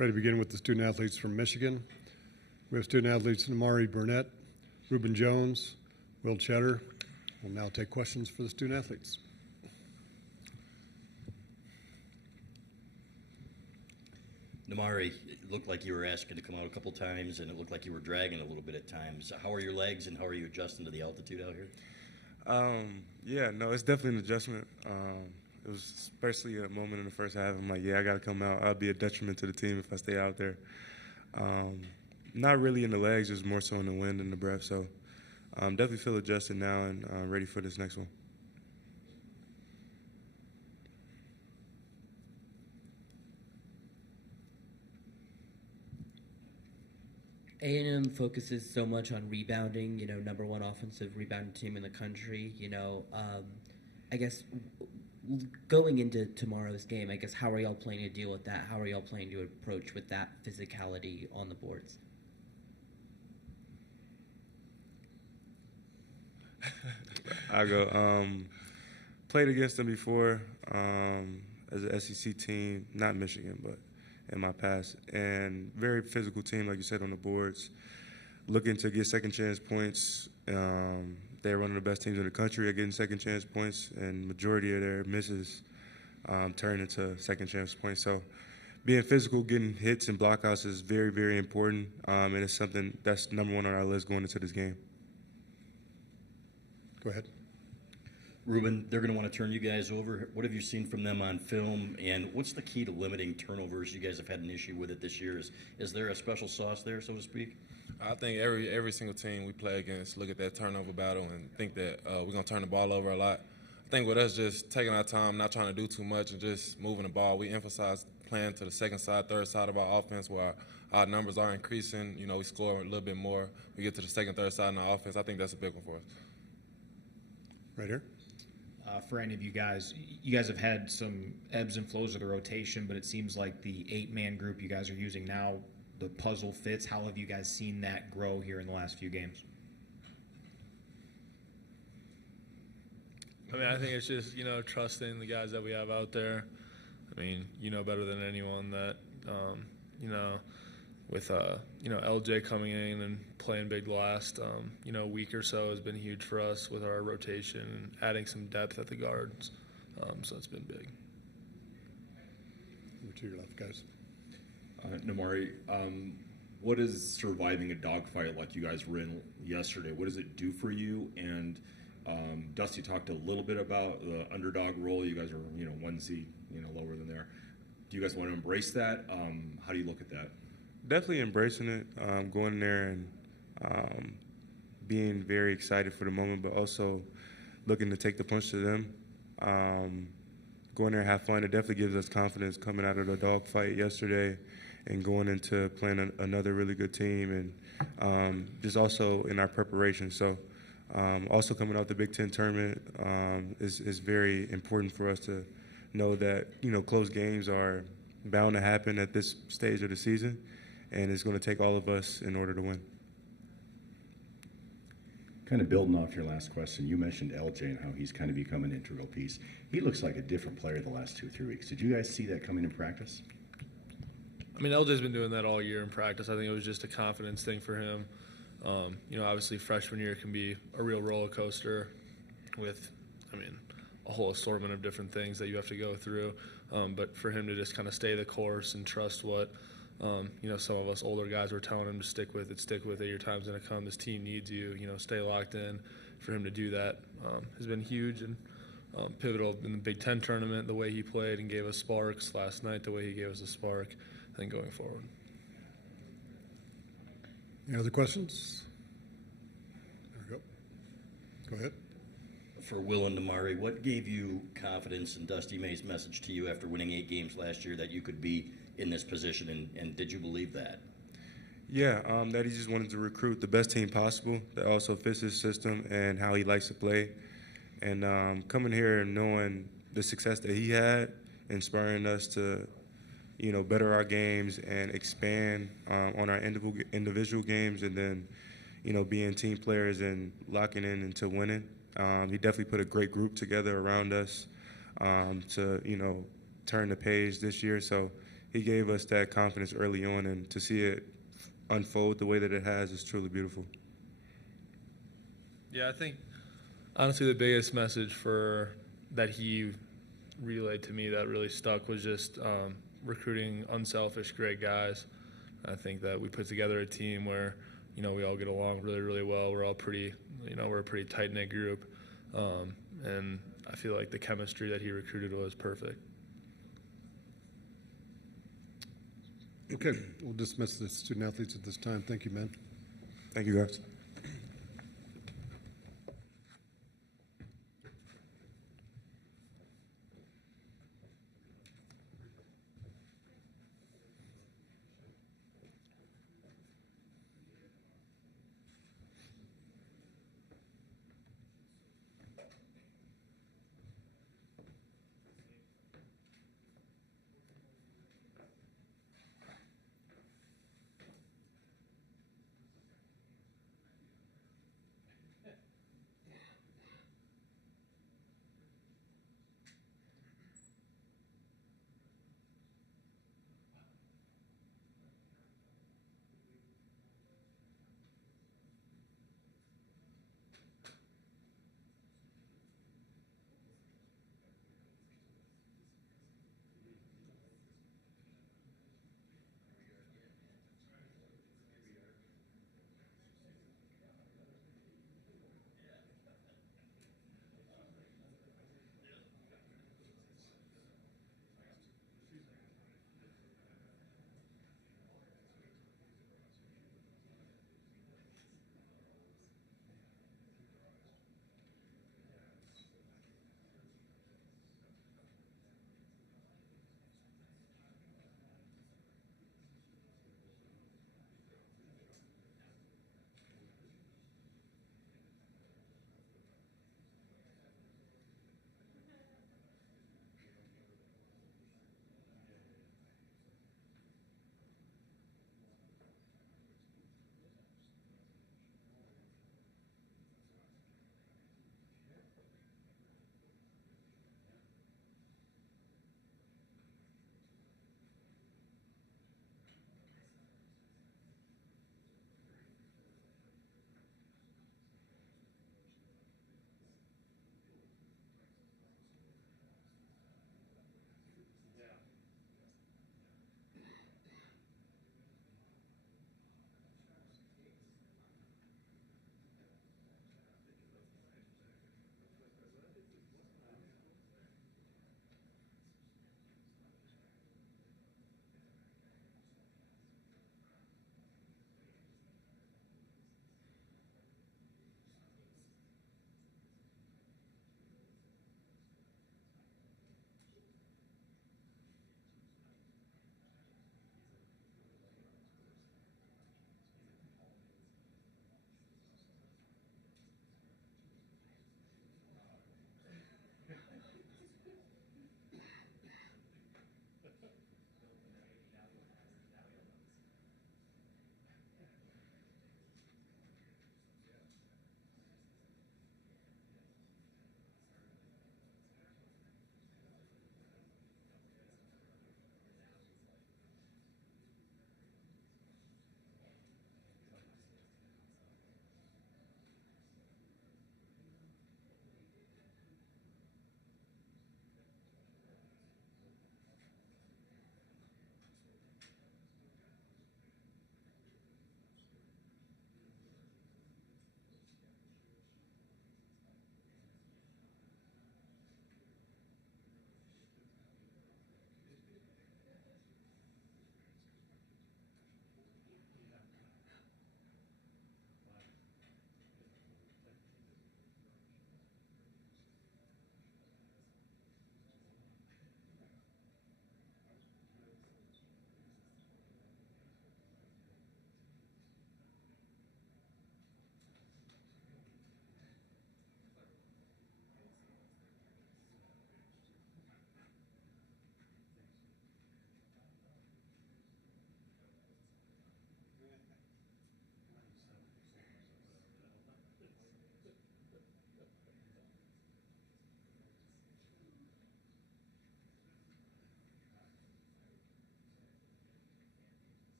Ready to begin with the student athletes from Michigan. We have student athletes Namari Burnett, Reuben Jones, Will Cheddar. We'll now take questions for the student athletes. Namari, it looked like you were asking to come out a couple times, and it looked like you were dragging a little bit at times. How are your legs, and how are you adjusting to the altitude out here? Yeah, no, it's definitely an adjustment. It was especially a moment in the first half. I'm like, yeah, I got to come out. I'll be a detriment to the team if I stay out there. Not really in the legs, just more so in the wind and the breath. So definitely feel adjusted now and ready for this next one. A&M focuses so much on rebounding, number one offensive rebounding team in the country. I guess going into tomorrow's game, how are y'all planning to deal with that? How are y'all planning to approach with that physicality on the boards? I go, played against them before as an SEC team, not Michigan, but in my past, and very physical team, like you said, on the boards, looking to get second chance points. They're one of the best teams in the country at getting second chance points, and majority of their misses turn into second chance points. So being physical, getting hits and blockouts is very, very important, and it's something that's number one on our list going into this game. Go ahead. Reuben, they're going to want to turn you guys over. What have you seen from them on film, and what's the key to limiting turnovers? You guys have had an issue with it this year. Is there a special sauce there, so to speak? I think every single team we play against look at that turnover battle and think that we're going to turn the ball over a lot. I think with us just taking our time, not trying to do too much, and just moving the ball, we emphasize playing to the second side, third side of our offense where our numbers are increasing. We score a little bit more. We get to the second, third side in our offense. I think that's a big one for us. Right here. For any of you guys have had some ebbs and flows of the rotation, but it seems like the 8-man group you guys are using now, the puzzle fits. How have you guys seen that grow here in the last few games? I think it's just, trusting the guys that we have out there. Better than anyone that, with, LJ coming in and playing big last, week or so has been huge for us with our rotation and adding some depth at the guards. So it's been big. Over to your left, guys. Namari, what is surviving a dogfight like you guys were in yesterday? What does it do for you? And Dusty talked a little bit about the underdog role. You guys are, one seed, lower than there. Do you guys want to embrace that? How do you look at that? Definitely embracing it, going there and being very excited for the moment, but also looking to take the punch to them. Going there and have fun. It definitely gives us confidence coming out of the dogfight yesterday and going into playing another really good team, and just also in our preparation. So also coming out the Big Ten tournament is very important for us to know that, close games are bound to happen at this stage of the season, and it's going to take all of us in order to win. Kind of building off your last question, you mentioned LJ and how he's kind of become an integral piece. He looks like a different player the last 2-3 weeks. Did you guys see that coming in practice? LJ's been doing that all year in practice. I think it was just a confidence thing for him. Obviously freshman year can be a real roller coaster with, a whole assortment of different things that you have to go through. But for him to just kind of stay the course and trust what, some of us older guys were telling him to stick with it. Your time's going to come. This team needs you. Stay locked in. For him to do that has been huge and pivotal in the Big Ten tournament. The way he played and gave us sparks last night, the way he gave us a spark, I think going forward. Any other questions? There we go. Go ahead. For Will and Namari, what gave you confidence in Dusty May's message to you after winning 8 games last year that you could be in this position, and did you believe that? Yeah, that he just wanted to recruit the best team possible that also fits his system and how he likes to play. And coming here and knowing the success that he had, inspiring us to, better our games and expand on our individual games, and then, being team players and locking in into winning. He definitely put a great group together around us to, turn the page this year. So he gave us that confidence early on, and to see it unfold the way that it has is truly beautiful. Yeah, I think honestly the biggest message that he relayed to me that really stuck was just recruiting unselfish, great guys. I think that we put together a team where, you know, we all get along really, really well. We're all pretty, you know, we're a pretty tight-knit group. And I feel like the chemistry that he recruited was perfect. Okay, we'll dismiss the student athletes at this time. Thank you, man. Thank you, guys.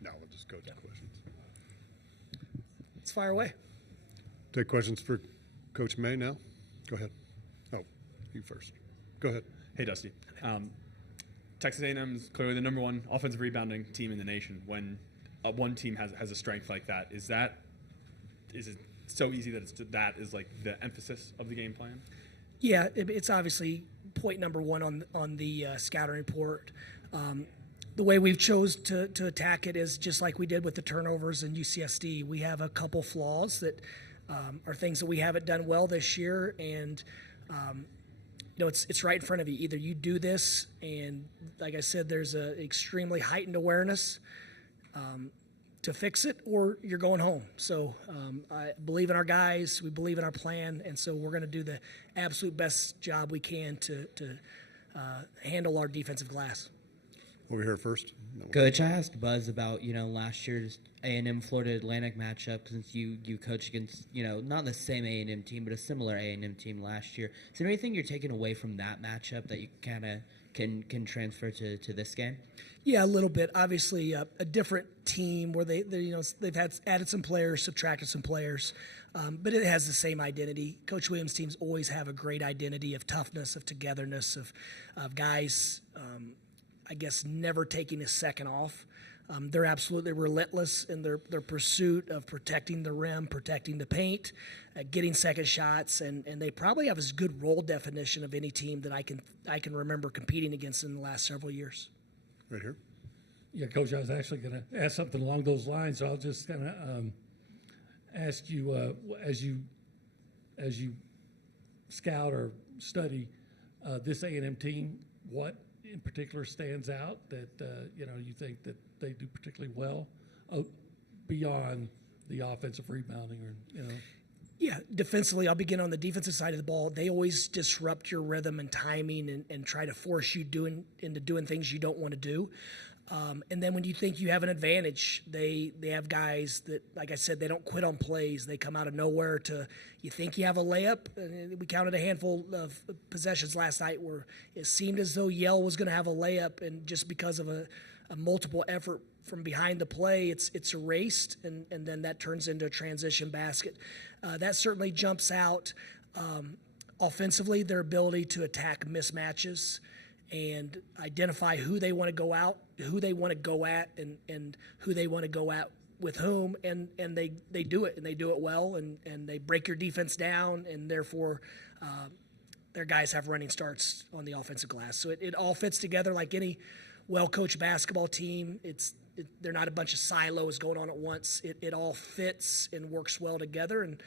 No, we'll just go to questions. Let's fire away. Take questions for Coach May now. Go ahead. Oh, you first. Go ahead. Hey, Dusty. Texas A&M is clearly the number one offensive rebounding team in the nation. When one team has a strength like that, is it so easy that that is like the emphasis of the game plan? Yeah, it's obviously point number one on the scouting report. The way we've chose to attack it is just like we did with the turnovers in UCSD. We have a couple flaws that are things that we haven't done well this year, and it's right in front of you. Either you do this, and like I said, there's a extremely heightened awareness to fix it, or you're going home. So I believe in our guys. We believe in our plan, and so we're going to do the absolute best job we can to handle our defensive glass. Over here first. No. Coach, I asked Buzz about, last year's A&M Florida Atlantic matchup, since you coached against, not the same A&M team, but a similar A&M team last year. Is there anything you're taking away from that matchup that you kind of can transfer to this game? Yeah, a little bit. Obviously, a different team where they've had added some players, subtracted some players, but it has the same identity. Coach Williams' teams always have a great identity of toughness, of togetherness, of guys. I guess never taking a second off. They're absolutely relentless in their pursuit of protecting the rim, protecting the paint, getting second shots, and they probably have as good role definition of any team that I can remember competing against in the last several years. Right here. Yeah, Coach, I was actually going to ask something along those lines, so I'll just kind of ask you, as you scout or study this A&M team, what in particular stands out that you think that they do particularly well beyond the offensive rebounding, or Yeah, defensively, I'll begin on the defensive side of the ball. They always disrupt your rhythm and timing and try to force you into doing things you don't want to do. And then when you think you have an advantage, they have guys that, like I said, they don't quit on plays. They come out of nowhere you think you have a layup. And we counted a handful of possessions last night where it seemed as though Yale was going to have a layup, and just because of a multiple effort from behind the play, it's erased, and then that turns into a transition basket. That certainly jumps out. Offensively, their ability to attack mismatches and identify who they want to go out, who they want to go at, and who they want to go at with whom, and they do it, and they do it well, and they break your defense down, and therefore their guys have running starts on the offensive glass. So it all fits together like any well-coached basketball team. They're not a bunch of silos going on at once. It all fits and works well together, and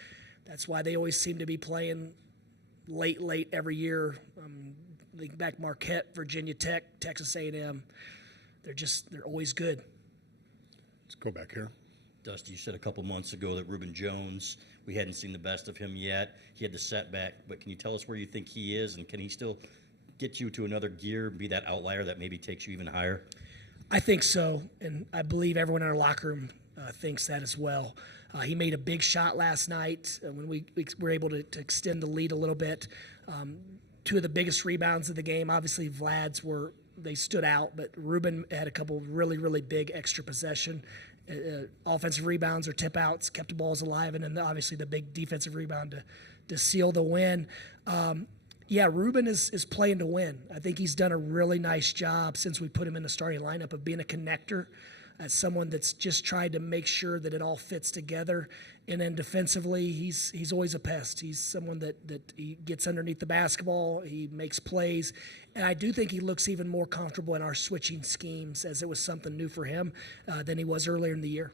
that's why they always seem to be playing late every year. Think back Marquette, Virginia Tech, Texas A&M. They're always good. Let's go back here. Dusty, you said a couple months ago that Reuben Jones, we hadn't seen the best of him yet. He had the setback, but can you tell us where you think he is, and can he still get you to another gear, be that outlier that maybe takes you even higher? I think so, and I believe everyone in our locker room thinks that as well. He made a big shot last night when we were able to extend the lead a little bit. Two of the biggest rebounds of the game, obviously Vlad's they stood out, but Reuben had a couple really, really big extra possession. Offensive rebounds or tip outs, kept the balls alive, and then obviously the big defensive rebound to seal the win. Yeah, Reuben is playing to win. I think he's done a really nice job since we put him in the starting lineup of being a connector, as someone that's just tried to make sure that it all fits together. And then defensively, he's always a pest. He's someone that he gets underneath the basketball, he makes plays, and I do think he looks even more comfortable in our switching schemes, as it was something new for him than he was earlier in the year.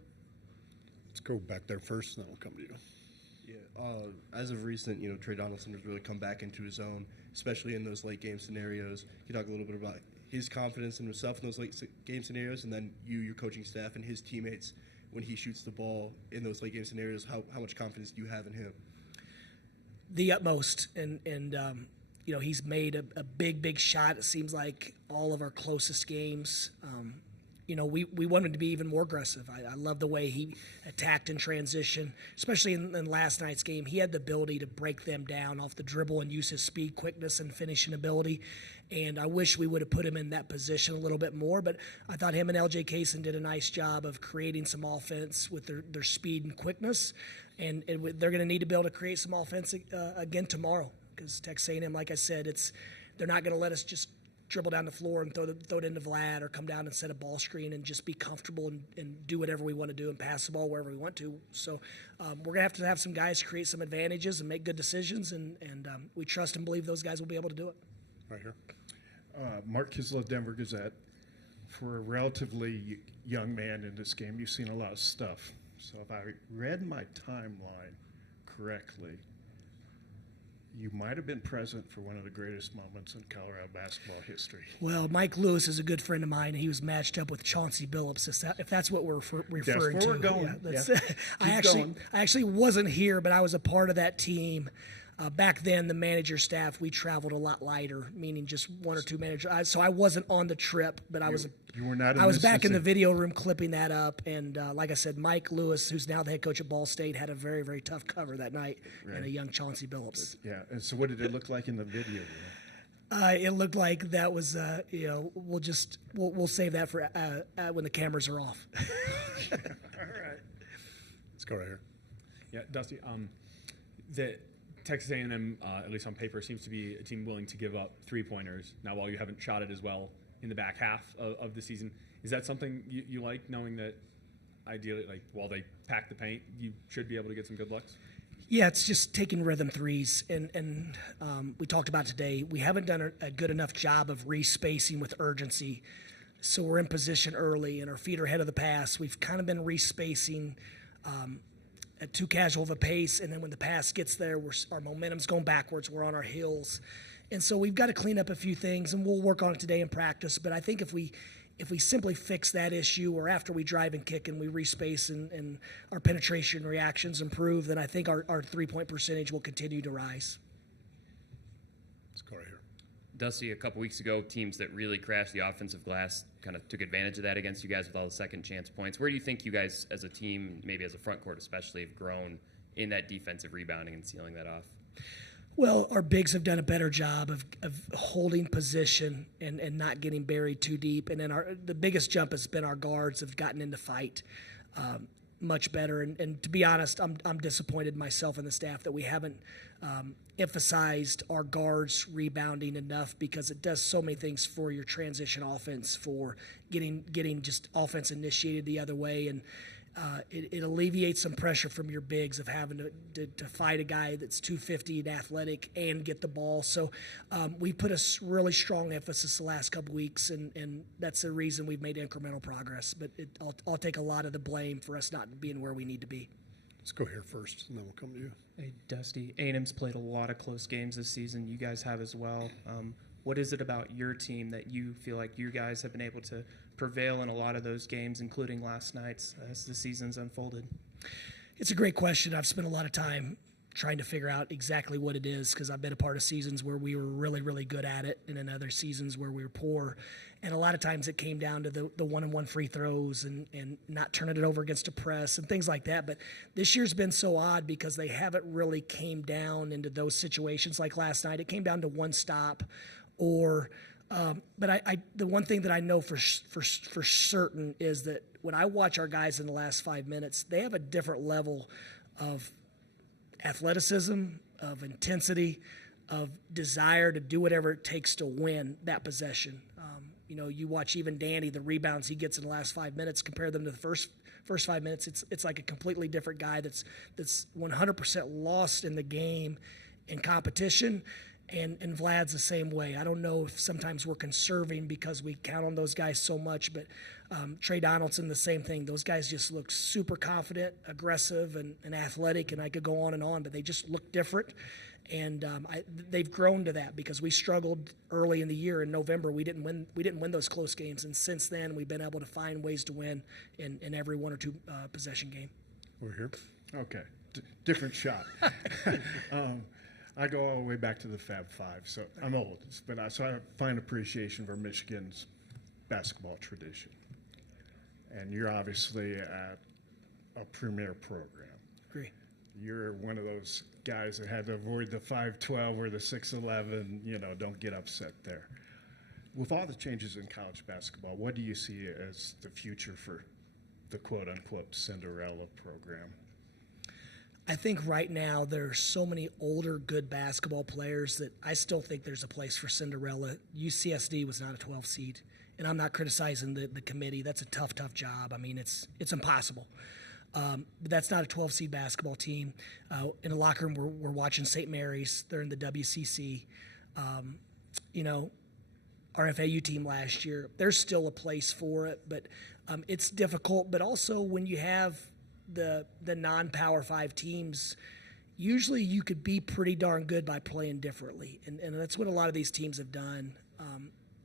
Let's go back there first, and then we'll come to you. Yeah, as of recent, Trey Donaldson has really come back into his own, especially in those late game scenarios. Can you talk a little bit about his confidence in himself in those late game scenarios, and then your coaching staff, and his teammates when he shoots the ball in those late game scenarios? How much confidence do you have in him? The utmost, and he's made a big shot. It seems like all of our closest games. we want him to be even more aggressive. I love the way he attacked in transition, especially in last night's game. He had the ability to break them down off the dribble and use his speed, quickness, and finishing ability. And I wish we would have put him in that position a little bit more. But I thought him and LJ Kaysen did a nice job of creating some offense with their speed and quickness. And they're going to need to be able to create some offense again tomorrow, because Texas A&M, like I said, they're not going to let us just dribble down the floor and throw it into Vlad, or come down and set a ball screen and just be comfortable and do whatever we want to do and pass the ball wherever we want to. So we're going to have some guys create some advantages and make good decisions, and we trust and believe those guys will be able to do it. Right here. Mark Kislev, Denver Gazette. For a relatively young man in this game, you've seen a lot of stuff. So if I read my timeline correctly, you might have been present for one of the greatest moments in Colorado basketball history. Well, Mike Lewis is a good friend of mine. He was matched up with Chauncey Billups, if that's what we're referring to. We're going. Yeah, I actually wasn't here, but I was a part of that team. Back then, the manager staff, we traveled a lot lighter, meaning just one or two managers. So I wasn't on the trip, but You were not. I was back in the video room clipping that up, and like I said, Mike Lewis, who's now the head coach at Ball State, had a very, very tough cover that night, and a young Chauncey Billups. Yeah. And so, what did it look like in the video? It looked like that was, we'll save that for when the cameras are off. All right. Let's go right here. Yeah, Dusty. The Texas A&M, at least on paper, seems to be a team willing to give up three-pointers. Now, while you haven't shot it as well in the back half of the season, is that something you like, knowing that ideally, like, while they pack the paint, you should be able to get some good looks? Yeah, it's just taking rhythm threes, and we talked about today. We haven't done a good enough job of respacing with urgency, so we're in position early, and our feet are ahead of the pass. We've kind of been respacing at too casual of a pace, and then when the pass gets there, our momentum's going backwards. We're on our heels, and so we've got to clean up a few things, and we'll work on it today in practice. But I think if we simply fix that issue, or after we drive and kick and we respace and our penetration reactions improve, then I think our three-point percentage will continue to rise. Let's go right here. Dusty, a couple weeks ago, teams that really crashed the offensive glass kind of took advantage of that against you guys with all the second chance points. Where do you think you guys as a team, maybe as a front court especially, have grown in that defensive rebounding and sealing that off? Well, our bigs have done a better job of holding position and not getting buried too deep. And then the biggest jump has been our guards have gotten into fight much better. And to be honest, I'm disappointed myself and the staff that we haven't emphasized our guards rebounding enough, because it does so many things for your transition offense, for getting just offense initiated the other way. And it alleviates some pressure from your bigs of having to fight a guy that's 250 and athletic and get the ball. So we put a really strong emphasis the last couple weeks, and that's the reason we've made incremental progress. But I'll take a lot of the blame for us not being where we need to be. Let's go here first, and then we'll come to you. Hey, Dusty, A&M's played a lot of close games this season. You guys have as well. What is it about your team that you feel like you guys have been able to prevail in a lot of those games, including last night's, as the season's unfolded? It's a great question. I've spent a lot of time trying to figure out exactly what it is, because I've been a part of seasons where we were really, really good at it, and in other seasons where we were poor. And a lot of times it came down to the one-on-one free throws and not turning it over against a press and things like that. But this year's been so odd because they haven't really came down into those situations like last night. It came down to one stop or but the one thing that I know for certain is that when I watch our guys in the last 5 minutes, they have a different level of athleticism, of intensity, of desire to do whatever it takes to win that possession. You watch even Danny, the rebounds he gets in the last 5 minutes, compare them to the first 5 minutes. It's like a completely different guy that's 100% lost in the game in competition. And Vlad's the same way. I don't know if sometimes we're conserving because we count on those guys so much, but Trey Donaldson, the same thing. Those guys just look super confident, aggressive, and athletic, and I could go on, but they just look different. And they've grown to that because we struggled early in the year. In November, we didn't win those close games, and since then we've been able to find ways to win in every one or two possession game. Over here. Okay, different shot. I go all the way back to the Fab Five, so I'm old, but I find appreciation for Michigan's basketball tradition. and you're obviously at a premier program. Agree. You're one of those guys that had to avoid the 5'12" or the 6'11", don't get upset there. With all the changes in college basketball, what do you see as the future for the quote-unquote Cinderella program? I think right now there are so many older, good basketball players that I still think there's a place for Cinderella. UCSD was not a 12 seed, and I'm not criticizing the committee. That's a tough job. I mean, it's impossible. But that's not a 12 seed basketball team. In the locker room, we're watching St. Mary's. They're in the WCC. Our FAU team last year, there's still a place for it, but it's difficult. But also when you have the non-Power 5 teams, usually you could be pretty darn good by playing differently, and that's what a lot of these teams have done.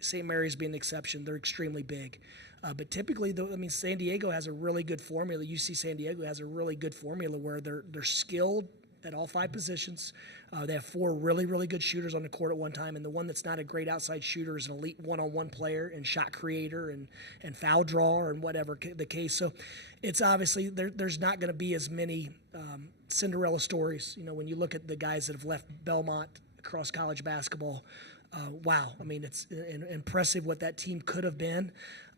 St. Mary's being an exception; they're extremely big, but typically, San Diego has a really good formula. UC San Diego has a really good formula where they're skilled at all 5 positions. They have 4 really good shooters on the court at one time, and the one that's not a great outside shooter is an elite one-on-one player and shot creator and foul drawer and whatever the case. So it's obviously there's not going to be as many Cinderella stories. When you look at the guys that have left Belmont across college basketball, wow. I mean, it's impressive what that team could have been.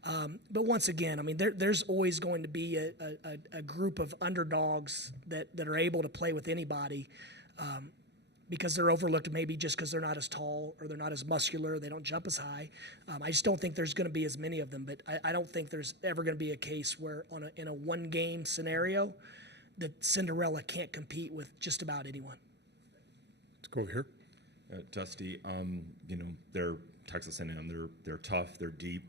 But once again, I mean, there's always going to be a group of underdogs that are able to play with anybody because they're overlooked maybe just because they're not as tall or they're not as muscular, they don't jump as high. I just don't think there's going to be as many of them, but I don't think there's ever going to be a case where in a one-game scenario that Cinderella can't compete with just about anyone. Let's go over here. Dusty, they're Texas A&M. They're tough. They're deep.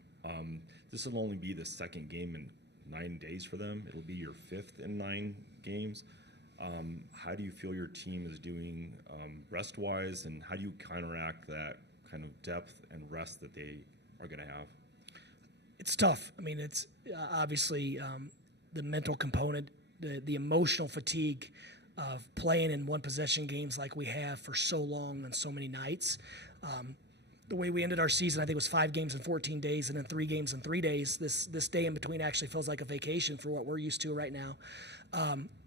This will only be the second game in 9 days for them. It'll be your 5th in 9 games. How do you feel your team is doing rest-wise, and how do you counteract that kind of depth and rest that they are going to have? It's tough. I mean, it's obviously the mental component, the emotional fatigue of playing in one-possession games like we have for so long and so many nights. The way we ended our season, I think it was 5 games in 14 days and then 3 games in 3 days. This day in between actually feels like a vacation for what we're used to right now.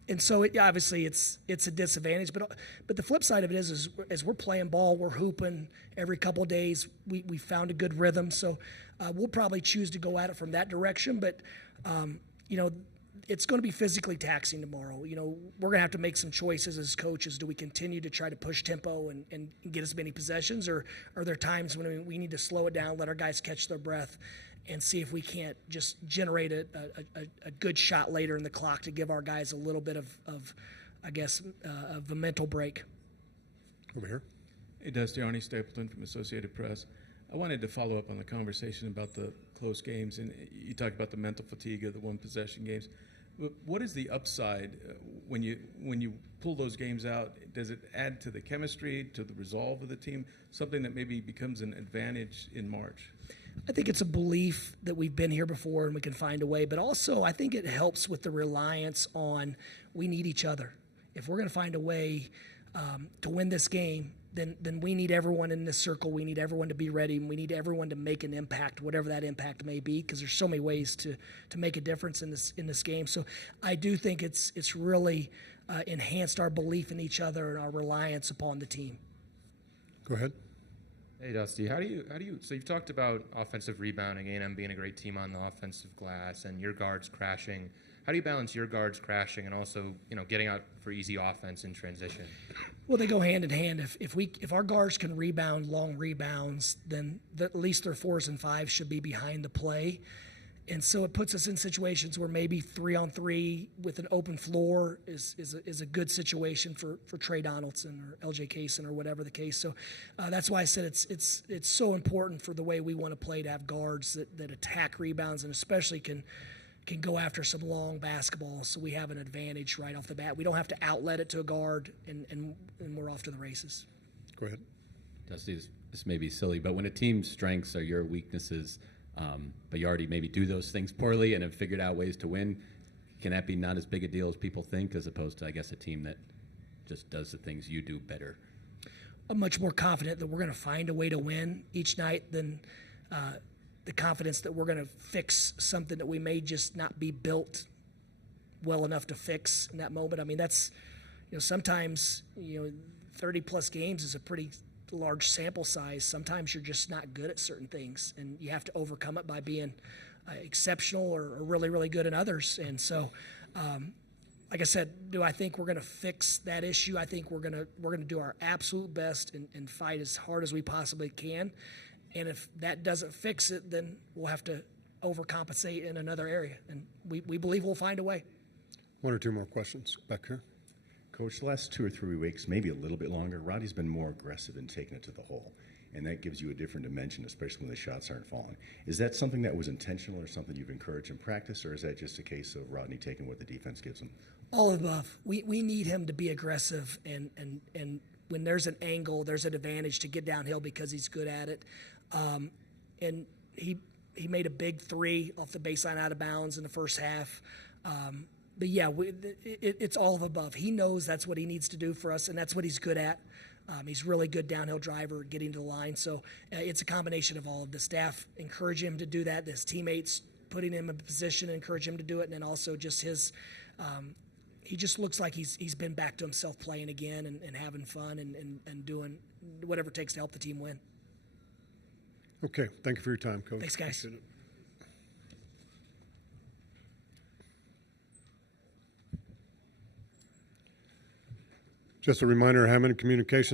And so obviously it's a disadvantage. But the flip side of it is as we're playing ball, we're hooping every couple of days. We found a good rhythm. So we'll probably choose to go at it from that direction. But, it's going to be physically taxing tomorrow. We're going to have to make some choices as coaches. Do we continue to try to push tempo and get as many possessions, or are there times when we need to slow it down, let our guys catch their breath, and see if we can't just generate a good shot later in the clock to give our guys a little bit of a mental break. Over here. Hey, Dusty, Arnie Stapleton from Associated Press. I wanted to follow up on the conversation about the close games, and you talked about the mental fatigue of the one-possession games. But what is the upside when you pull those games out? Does it add to the chemistry, to the resolve of the team, something that maybe becomes an advantage in March? I think it's a belief that we've been here before and we can find a way, but also I think it helps with the reliance on we need each other. If we're going to find a way to win this game, then we need everyone in this circle. We need everyone to be ready, and we need everyone to make an impact, whatever that impact may be, because there's so many ways to make a difference in this game. So I do think it's really enhanced our belief in each other and our reliance upon the team. Go ahead. Hey, Dusty, how do you? So you've talked about offensive rebounding, A&M being a great team on the offensive glass, and your guards crashing. How do you balance your guards crashing and also, getting out for easy offense in transition? Well, they go hand in hand. If our guards can rebound long rebounds, then at least their 4s and 5s should be behind the play. And so it puts us in situations where maybe 3-on-3 with an open floor is a good situation for Trey Donaldson or LJ Kaysen or whatever the case. So that's why I said it's so important for the way we want to play to have guards that attack rebounds and especially can go after some long basketball, so we have an advantage right off the bat. We don't have to outlet it to a guard, and we're off to the races. Go ahead. Dusty, this may be silly, but when a team's strengths are your weaknesses, but you already maybe do those things poorly and have figured out ways to win, can that be not as big a deal as people think, as opposed to, I guess, a team that just does the things you do better? I'm much more confident that we're going to find a way to win each night than the confidence that we're going to fix something that we may just not be built well enough to fix in that moment. I mean, that's, sometimes, 30 plus games is a pretty large sample size. Sometimes you're just not good at certain things, and you have to overcome it by being exceptional or really, really good in others. And so, like I said, do I think we're going to fix that issue? I think we're going to do our absolute best and fight as hard as we possibly can. And if that doesn't fix it, then we'll have to overcompensate in another area. And we believe we'll find a way. One or two more questions back here. Coach, the last 2 or 3 weeks, maybe a little bit longer, Roddy's been more aggressive in taking it to the hole. And that gives you a different dimension, especially when the shots aren't falling. Is that something that was intentional or something you've encouraged in practice, or is that just a case of Rodney taking what the defense gives him? All of the above. We need him to be aggressive, and when there's an angle, there's an advantage to get downhill because he's good at it. And he made a big 3 off the baseline out of bounds in the first half. But yeah, it's all of the above. He knows that's what he needs to do for us, and that's what he's good at. He's really good downhill driver, getting to the line. So it's a combination of all of the staff encouraging him to do that, his teammates putting him in a position to encourage him to do it, and then also just his he just looks like he's been back to himself playing again and having fun and doing whatever it takes to help the team win. Okay, thank you for your time, Coach. Thanks, guys. Appreciate it. Just a reminder, Hammond Communications